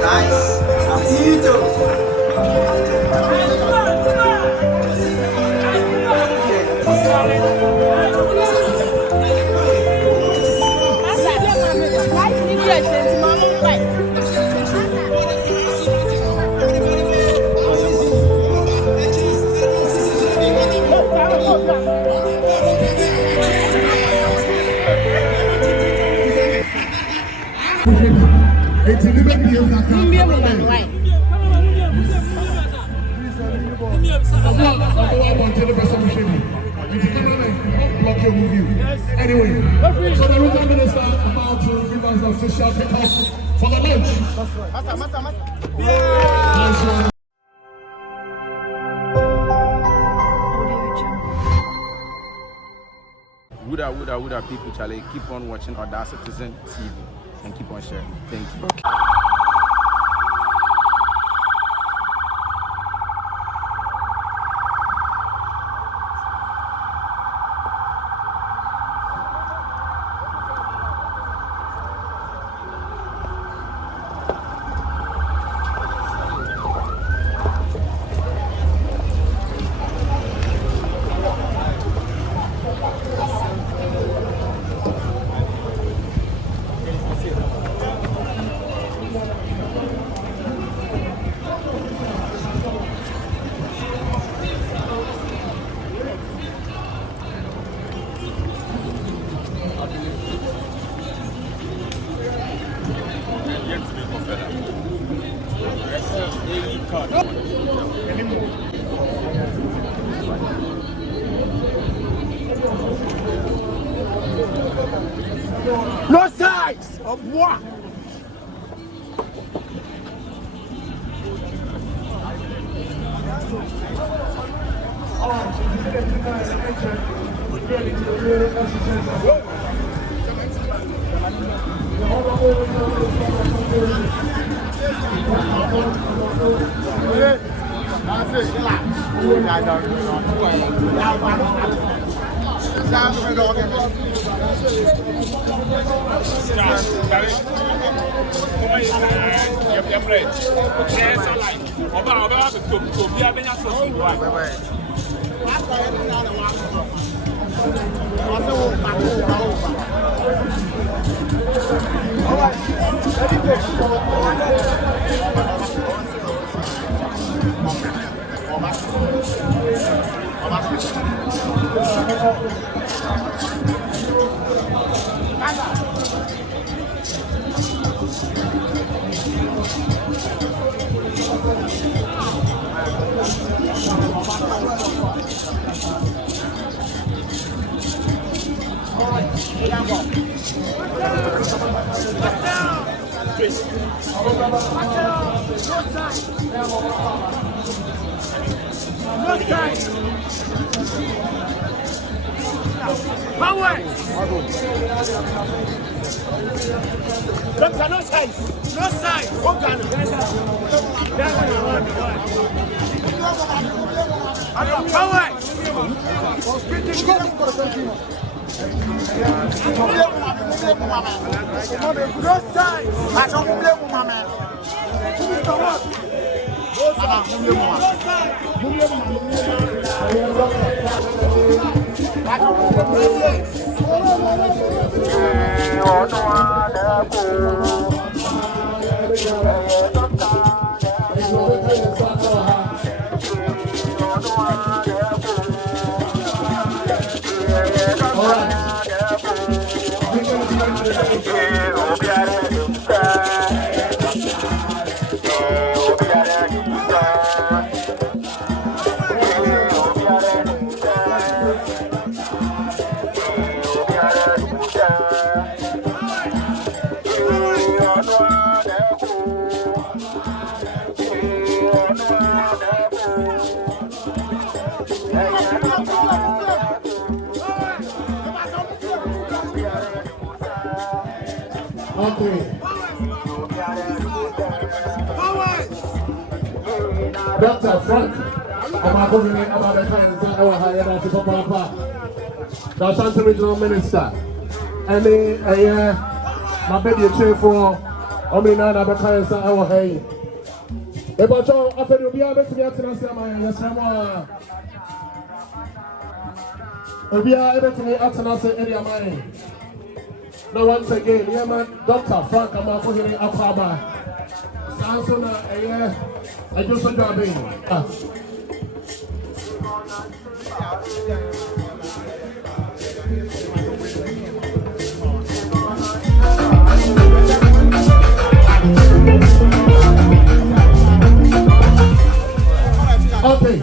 Nice. I see you too. Anyway, so the Royal Minister about to give us the official kickoff for the lunch. Nice one. Woulda people, Charlie, keep on watching Other Citizen TV and keep on sharing. Thank you. No size of moi. Dr. Frank, Amoakohene about the time to our higher than Super Papa. The Ashanti Regional Minister. And my baby chair for Ominana Bakaisa our hay. About all, I will be able to get to yes, we'll be able to get to area money. Now, once again, yeah, man, Dr. Frank Amoakohene Akaba. Sansona, I just want to be. Okay.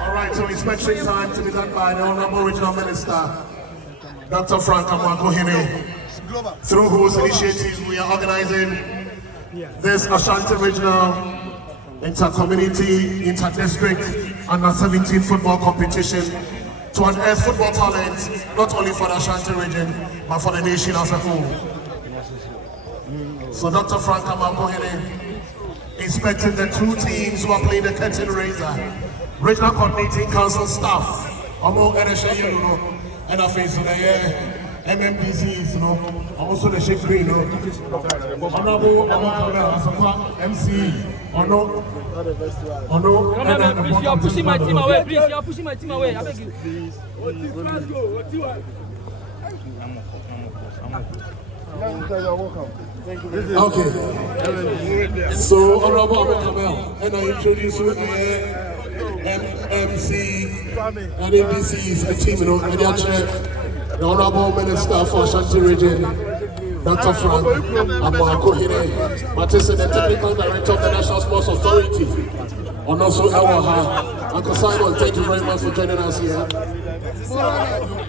Alright, so inspection time to be done by the Honorable Regional Minister, Dr. Frank Amoakohene. Through whose initiatives we are organizing this Ashanti Regional Inter-Community, Inter-District Under-17 football competition to unearth football talent, not only for the Ashanti region, but for the nation as a whole. So Dr. Frank Amoakohene inspecting the two teams who are playing the curtain raiser. Regional Coordinating Council staff, Amoakohene, and I face the MMPCs, also the Chief Green, Honorable Amoakohene, MC, Ono, please, you are pushing my team away. Please, you are pushing my team away. I beg you. Okay. So, Honorable Amoakohene, and I introduce you MMC and ABCs, a team, and their chair, the Honorable Minister for Ashanti Region, Dr. Frank Amoakohene, Matisse, the Technical Director of the National Sports Authority, and also Awaha. Uncle Simon, thank you very much for joining us here.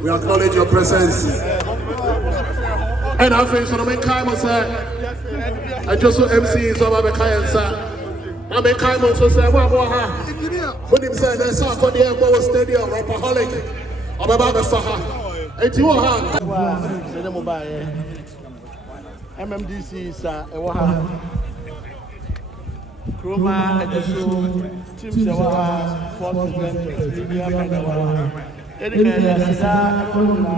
We acknowledge your presence. And I think so, I just saw MC, so I'm a kind sir. I'm a kind of so say, when him said, I saw for the Airport Stadium, Rapaholic, I'm about the Faha. And you are MMDC is a Kroma Ediso, Team Shawa, Fort Presenters, Media Manawa, Edgar Yasida, Kroma,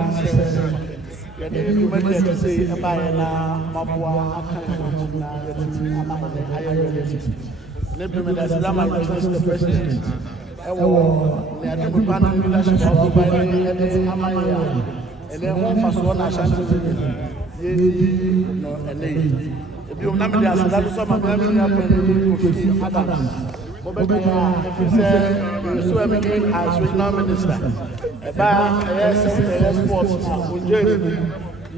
Yadi, Madi to say, Abayana, Mapua, Akana, Yati, Ayah, Nebula, Yasida, the president. The Atupano leadership of the Amaya, and then one for one Ashanti, if you remember the Ashanti, some of them have Adams. If you say, you saw him again as regional minister, about a sports now,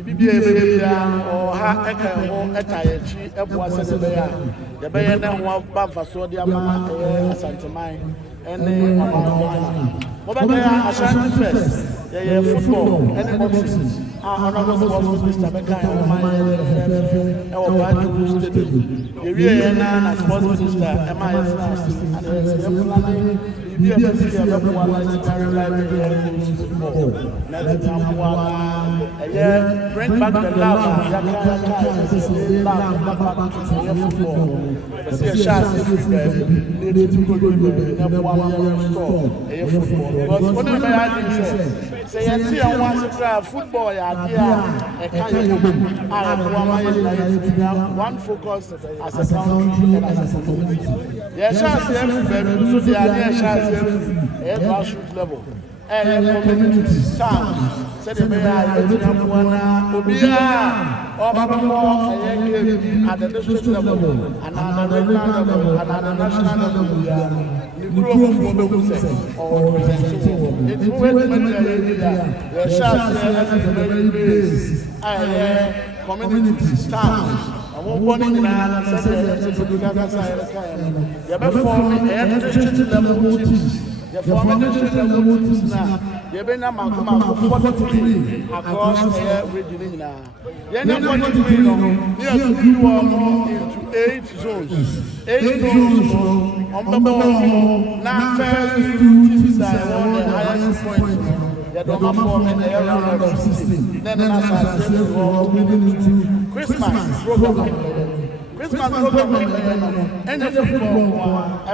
BBA or Haka or Etachi, Ebuas, the Bayana, one Bafa, the Ashanti mine. And Ashanti first, football, and boxing. Honorable Sports Minister Becca and my Stadium. The Sports Minister, bring back the love. One focus as a country and as a community. Yes, so they are near grassroots level. And communities, towns, said the mayor, at the district level, and at the regional level, and at the national level. The group of people or representing it's communities, towns. I won't want to district level teams. The former district level teams now. You've been a 43 across the region now. You're not 43 you are more into 8 zones. 8 zones on the ball. Now, first 2 teams that won the highest points. They don't perform in the area of 16. Then as I said, we are Christmas program. Christmas program and the football. I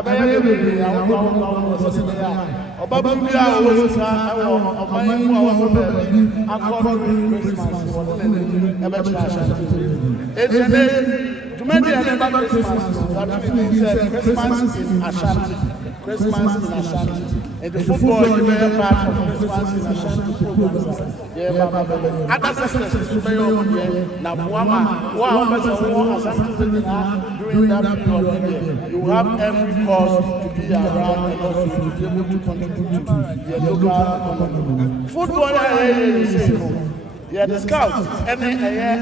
Christmas in Ashanti. Christmas in Ashanti. And the football is very part of Christmas in Ashanti programs. Yeah, other sectors is very open. Now, during that period, you have every cause to be around and also to be able to contribute to the local economy. Football, yeah, the scouts and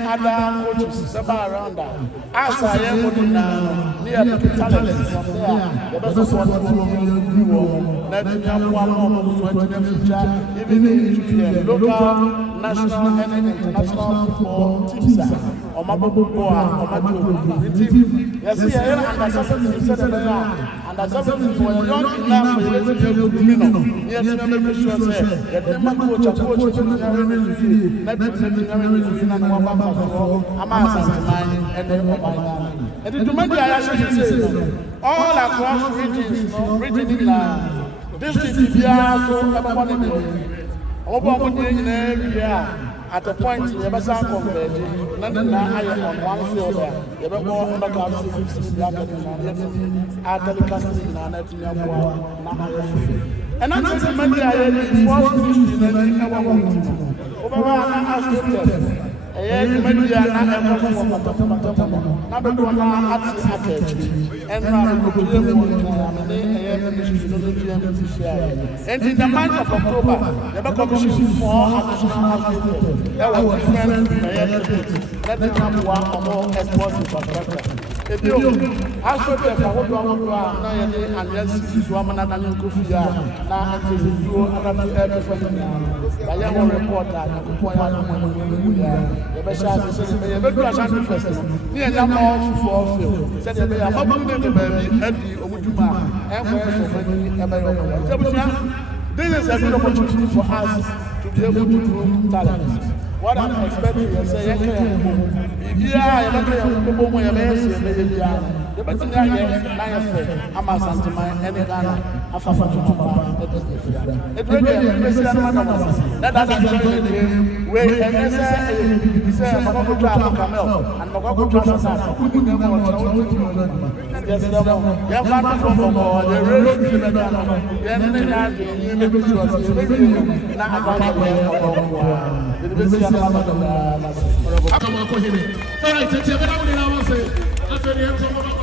other coaches around that. As I am looking now, near the talent from there, the best one to let me have one more in the future, even into the local, national, and international football teams. Or my team. Yes, and the 7 said and the 7 were young enough for you to do Domino. Yes, you make sure that the coach and coach and the Dominion, I should say, all across regions, region in district, at a point, you ever saw converging, none on one field there. You ever go on the car, and I'm just a man, and in the month of October, the commission for there was different let them have one or more exports infrastructure. If you ask for what you want and yes, this woman and Kufia, now it is you and everything. I am a report that the best chance is a very Ashanti festival. Me and I'm all for field. Said they are not going to be at the Omujuma and where this is a good opportunity for us to be able to do talent. What I'm expecting is say, yɛbɛtumi ayɛ na yɛfɛ ama asanteman ɛne Ghana afa fatoma ba ɛde afira ɛduro deɛ mɛsira no maka masa na dada sɔrɔ yɛ deɛ wei ɛnɛ sɛ ɛyɛ bibi sɛ makɔkɔtwa akamel and makɔkɔtwa sasa akɔkɔdi nɛmɔ ɔkyerɛ wo tumi ɔno adwuma yɛsrɛ mo yɛmfa no fɔ bɔbɔ the real firi bɛda no yɛne ne nya adwene ne yɛbɛbɛsi wɔ sɛ yɛbɛwie na abankɔ yɛ ɔbɔnkoa yɛde bɛsia no ama dadaa nase Amoakohene. All right, it's a very good answer. After the end of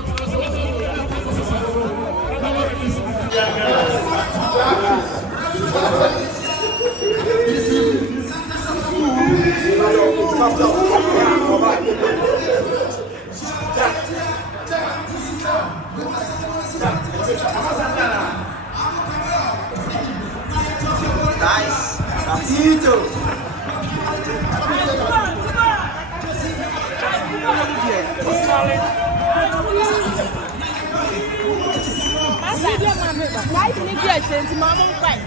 Nice. Rapito. Why didn't you get it? Mama, fight.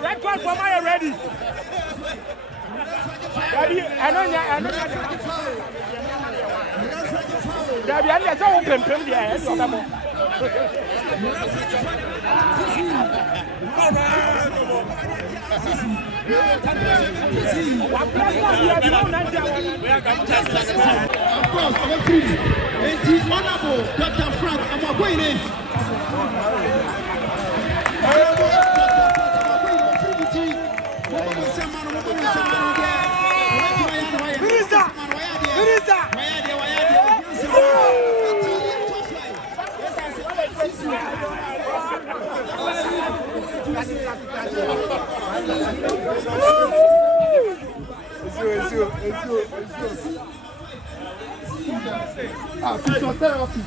Red card for my ready. Daddy, I know. Daddy, I know open pim there. Of course, our three. It is Honorable Dr. Frank Amoakohene. Physiotherapy.